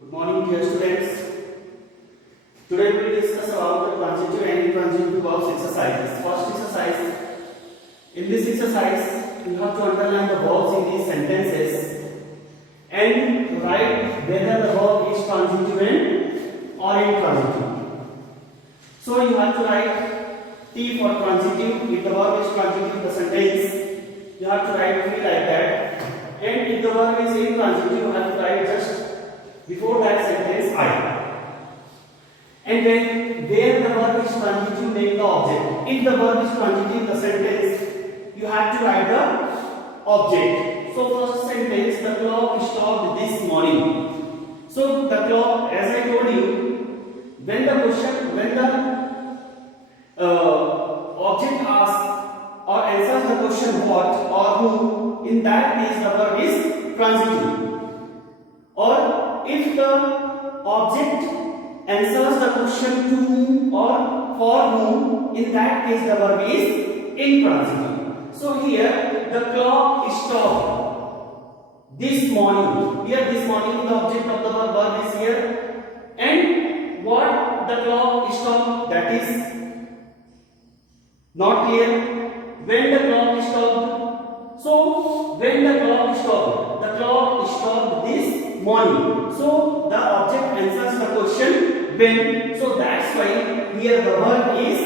Good morning, dear students. Today we will discuss about the transitive and intransitive verbs exercises. First exercise. In this exercise, you have to underline the verbs in these sentences and write whether the verb is transitive and or intransitive. So you have to write T for transitive. If the verb is transitive, the sentence you have to write T like that. And if the verb is intransitive, you have to write just before that sentence I. And then where the verb is transitive, name the object. If the verb is transitive, the sentence you have to write the object. So first sentence, the clock stopped this morning. So the clock, as I told you, when the object asks or answers the question what or who, in that case the verb is transitive. Or if the object answers the question to whom or for whom, in that case the verb is intransitive. So here the clock stopped this morning. Here this morning the object of the verb is here, and what the clock stopped, that is not clear. When the clock stopped, so when the clock stopped this morning. So the object answers the question when. So that's why here the verb is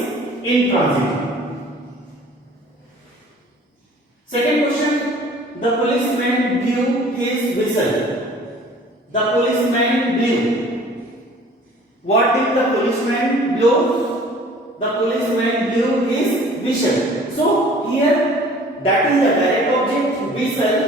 intransitive. Second question, the policeman blew his whistle. The policeman blew. What did the policeman blow? The policeman blew his whistle. So here that is a direct object, whistle,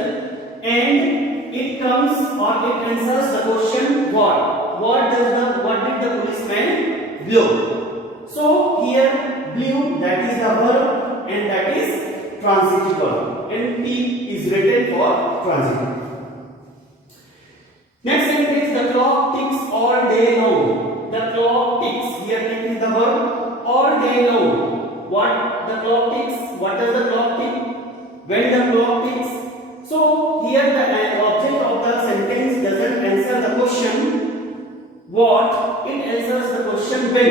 and it comes or it answers the question what. What did the policeman blow? So here blew, that is the verb and that is transitive verb, and T is written for transitive. Next sentence, the clock ticks all day long. The clock ticks, here tick is the verb, all day long. What the clock ticks? What does the clock tick? When the clock ticks. So here the object of the sentence doesn't answer the question what, it answers the question when.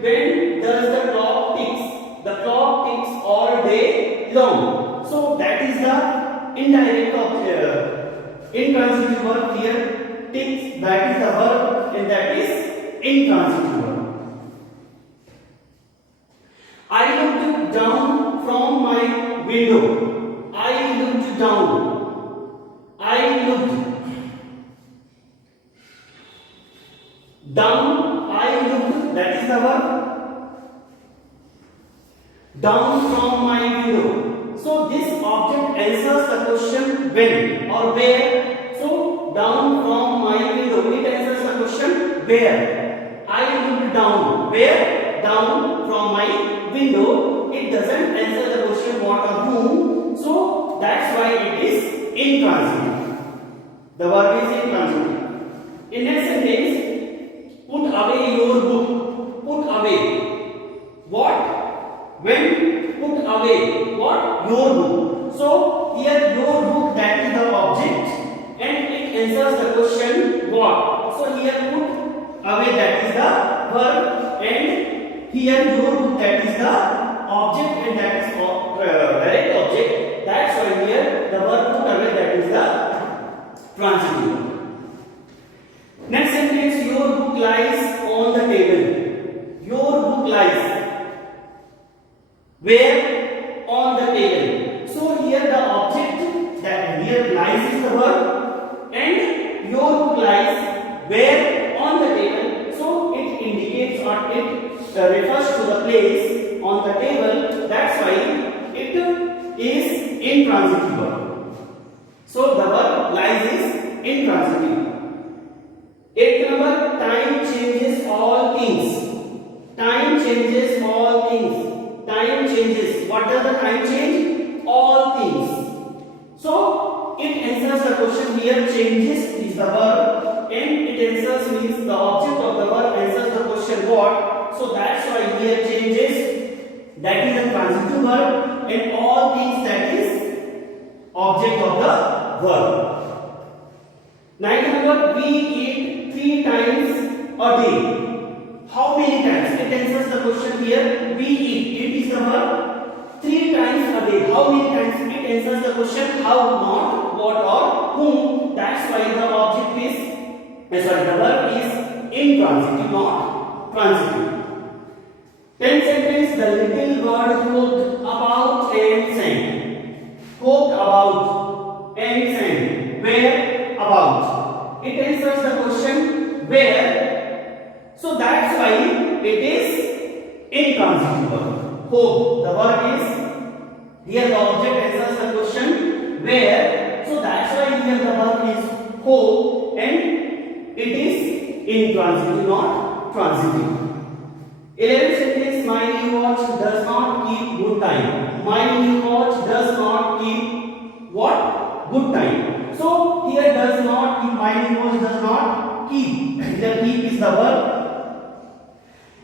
When does the clock ticks? The clock ticks all day long. So that is the indirect object, intransitive verb here. Ticks, that is the verb and that is intransitive verb. I looked down from my window. I looked down. I looked down. I looked, that is the verb. Down from my window. So this object answers the question when or where. So down from my window, it answers the question where. I looked down. Where? Down from my window. It doesn't answer the question what or whom. So that's why it is intransitive. The verb is intransitive. In next sentence, put away your book. Put away. What? When? Put away. What? Your book. So here your book, that is the object and it answers the question what. So here put away, that is the verb, and here your book, that is the object and that is direct object. That's why here the verb put away, that is the transitive. Next sentence, your book lies on the table. Your book lies where? On the table. So here the object, that here lies is the verb, and your book lies where? On the table. So it indicates or it refers to the place on the table. That's why it is intransitive verb. So the verb lies is intransitive. Eighth number, time changes all things. Time changes all things. Time changes. What does the time change? All things. So it answers the question here. Changes is the verb, and it answers means the object of the verb answers the question what. So that's why here changes, that is the transitive verb, and all things, that is object of the verb. Ninth number, we eat 3 a day. How many times? It answers the question here. We eat. Eat is the verb. 3 times a day. How many times? It answers the question. How, not, what, or whom. That's why the object is, the verb is intransitive, not transitive. 10th sentence. The little bird hopped about and sang. Hopped about and sang. Where? About. It answers the question. Where? So that's why it is intransitive verb. Hope. The verb is, here the object answers the question where. So that's why here the verb is hope and it is intransitive, not transitive. 11th sentence. My new watch does not keep good time. My new watch does not keep what? Good time. So here does not keep, my new watch does not keep. Here keep is the verb.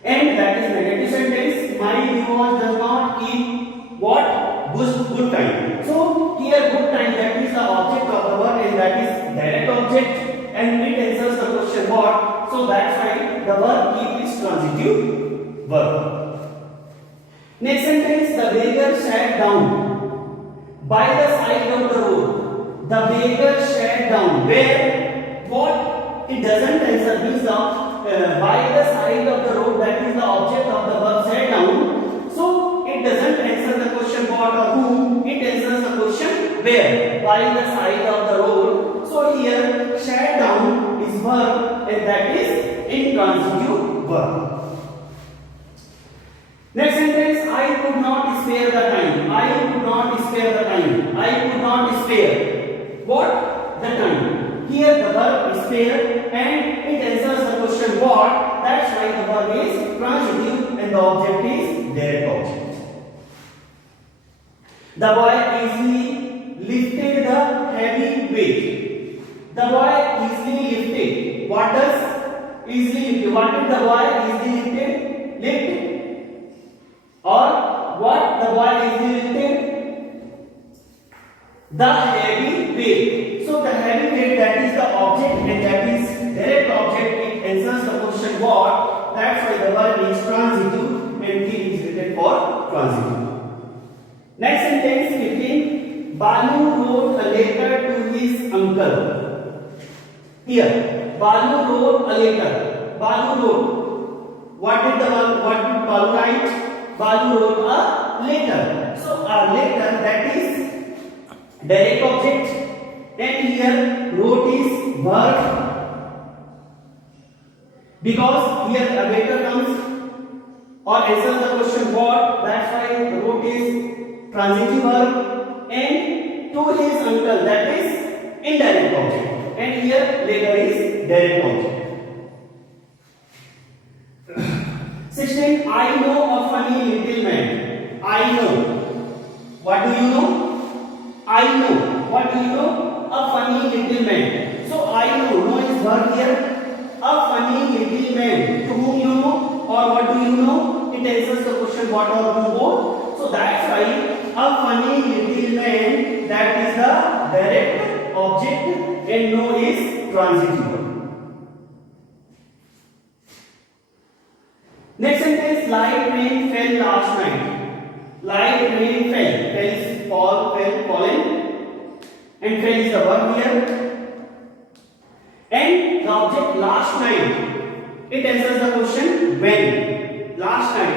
And that is negative sentence. My new watch does not keep what? Good time. So here good time, that is the object of the verb and that is direct object and it answers the question what. So that's why the verb keep is transitive verb. Next sentence. The beggar sat down by the side of the road. The beggar sat down. Where? What? It doesn't answer. Means the by the side of the road, that is the object of the verb sat down. So it doesn't answer the question what or whom. It answers the question where. By the side of the road. So here sat down is verb and that is intransitive verb. Next sentence. I could not spare the time. I could not spare the time. I could not spare what? The time. Here the verb is spare and it answers the question what. That's why the verb is transitive and the object is direct object. The boy easily lifted the heavy weight. The boy easily lifted. What does easily lifted? What did the boy easily lifted? Lift. Or what the boy easily lifted? The heavy weight. So the heavy weight, that is the object and that is direct object. It answers the question what. That's why the verb is transitive and T is written for transitive. Next sentence 15. Balu wrote a letter to his uncle. Here Balu wrote a letter. Balu wrote. What did Balu write? Balu wrote a letter. So a letter, that is direct object. And here wrote is verb because here a letter comes or answers the question what. That's why wrote is transitive verb and to his uncle, that is indirect object and here letter is direct object. 16. I know a funny little man. I know. What do you know? I know. What do you know? A funny little man. So I know is verb here. A funny little man. To whom you know or what do you know? It answers the question what or whom both. So that's why a funny little man, that is the direct object and know is transitive. Next sentence. Light rain fell last night. Light rain fell. Fell is fall, fell, fallen. And fell is the verb here. And the object last night. It answers the question when. Last night.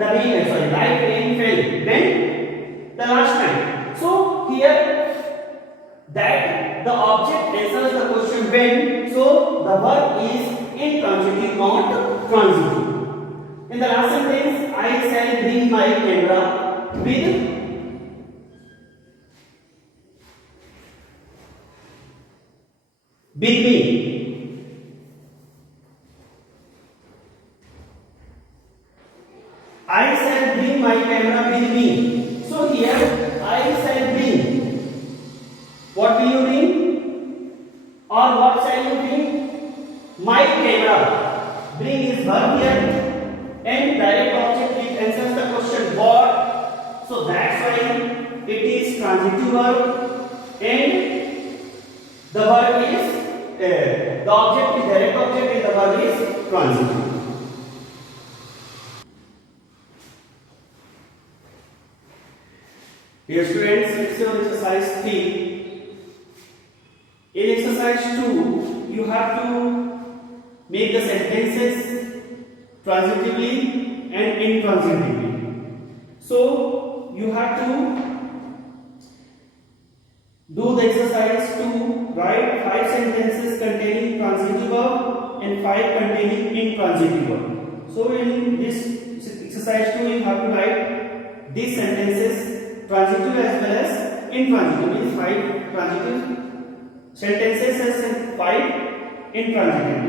Light rain fell. When? The last night. So here that the object answers the question when. So the verb is intransitive, not transitive. In the last sentence, I shall bring my camera with me. I shall bring my camera with me. So here I shall bring. What will you bring? Or what shall you bring? My camera. Bring is verb here. And direct object, it answers the question what. So that's why it is transitive verb and the verb is The object is direct object and the verb is transitive. Dear students, let's see on exercise 3. In exercise 2, you have to make the sentences transitively and intransitively. So, you have to do the exercise to write 5 sentences containing transitive verb and 5 containing intransitive verb. So, in this exercise 2, you have to write these sentences transitive as well as intransitive, means 5 transitive sentences and 5 intransitive.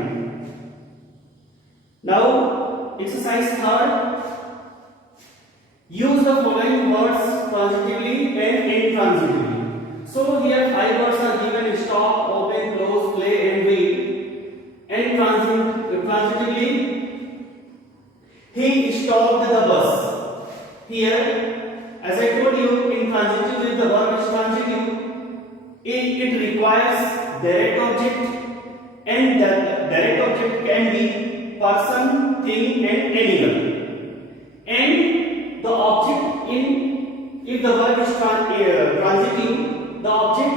Now, exercise 3. Use the following words transitively and intransitively. So, here 5 words are given: stop, open, close, play, and read. And transitively, he stopped the bus. Here, as I told you, intransitive with the verb is transitive. It requires direct object, and the direct object can be person, thing, and animal. And the object if the verb is transitive, the object,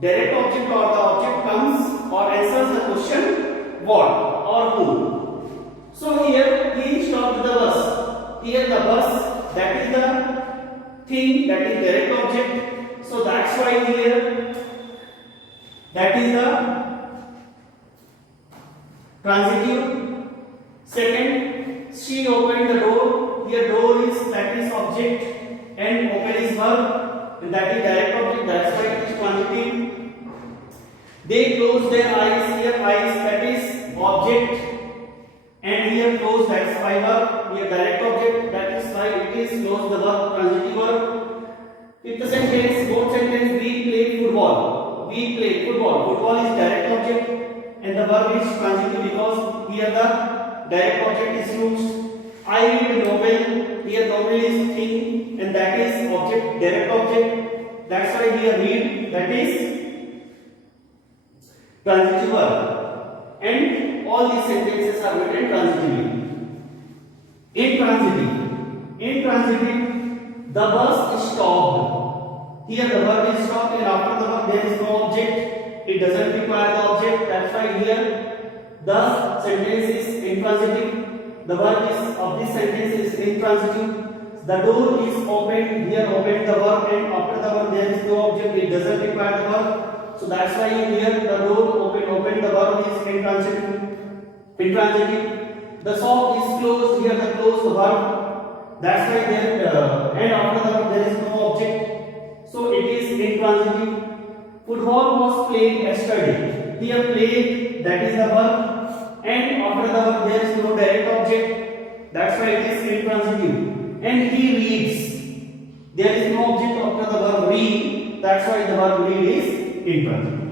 direct object or the object comes or answers the question what or who. So here he stopped the bus. Here the bus, that is the thing, that is direct object. So that's why here that is the transitive. Second, she opened the door. Here door is, that is object, and open is verb, and that is direct object. That's why it is transitive. They closed their eyes. Here eyes, that is object, and here close, that's verb. Here direct object, that is why it is close the verb, transitive verb. Fifth sentence, fourth sentence, we play football. We play football. Football is direct object and the verb is transitive because here the direct object is used. I read novel. Here novel is thing and that is object, direct object. That's why here read, that is transitive verb. And all these sentences are written transitively. Intransitive, the bus stopped. Here the verb is stopped and after the verb there is no object. It doesn't require the object. That's why here the sentence is intransitive. The verb is of this sentence is intransitive. The door is opened. Here opened the verb and after the verb there is no object. It doesn't require the verb. So that's why here the door opened the verb is intransitive. The shop is closed. Here the close the verb. That's why there and after the verb there is no object. So it is intransitive. Football was played yesterday. Here played, that is the verb, and after the verb there is no direct object. That's why it is intransitive. And he reads. There is no object after the verb read. That's why the verb read is intransitive.